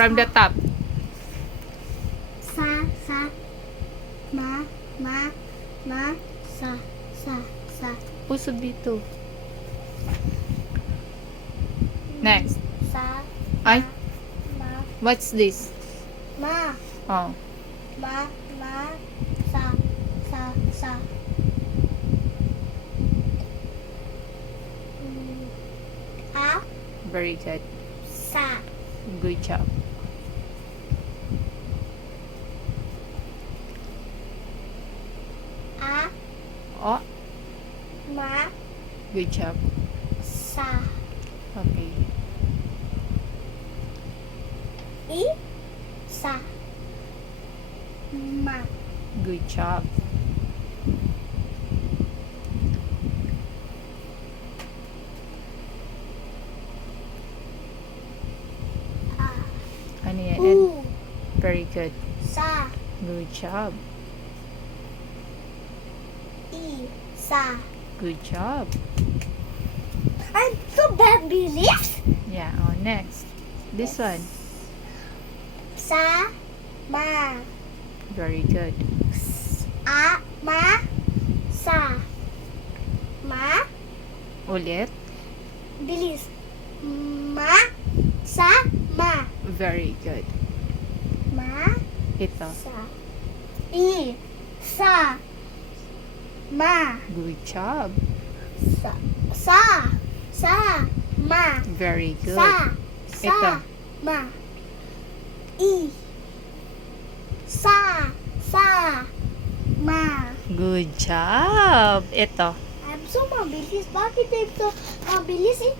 From the top. Sa, ma, sa. Puso dito. Next. Sa, Ay, ma, what's this? ma, Oh, sa. A, very good. sa. Good job. A, Oh, ma, good job. sa. Okay. I, sa. Ma. Good job. A, Ano yan? u, Very good. sa. Good job. I, sa. Good job. I'm so bad, bilis. Yeah. Oh, next. This one. Sa, ma. Very good. A, ma, sa. Ma, Ulit. bilis. Ma, sa, ma. Very good. Ma, Ito. sa. I, sa. Ma, Good job. sa, ma. Very good. Sa, Ito. ma. I, sa, ma. Good job. Ito. I'm so mabilis. Bakit ito mabilis? Ito